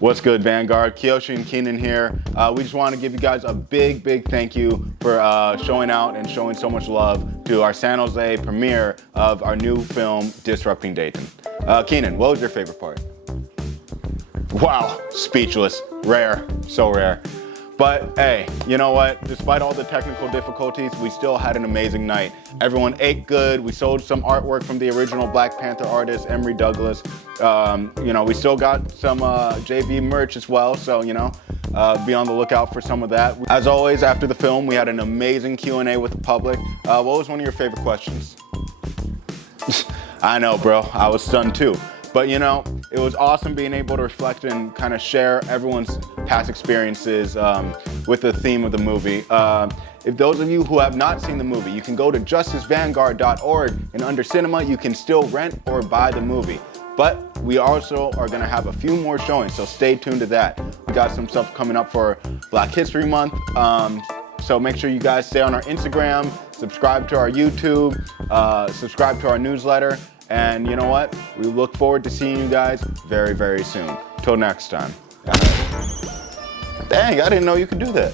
What's good, Vanguard? Kiyoshi and Keenan here. We just want to give you guys a big thank you for showing out and showing so much love to our San Jose premiere of our new film, Disrupting Dayton. Keenan, what was your favorite part? Wow, speechless, rare, so rare. But hey, you know what? Despite all the technical difficulties, we still had an amazing night. Everyone ate good. We sold some artwork from the original Black Panther artist, Emery Douglas. We still got some JV merch as well, so be on the lookout for some of that. As always, after the film, we had an amazing Q&A with the public. What was one of your favorite questions? I know, bro. I was stunned too. But it was awesome being able to reflect and kind of share everyone's past experiences with the theme of the movie. If those of you who have not seen the movie, you can go to justicevanguard.org, and under cinema, you can still rent or buy the movie. But we also are gonna have a few more showings, so stay tuned to that. We got some stuff coming up for Black History Month. So make sure you guys stay on our Instagram, subscribe to our YouTube, subscribe to our newsletter. And you know what? We look forward to seeing you guys very soon. Till next time. Dang, I didn't know you could do that.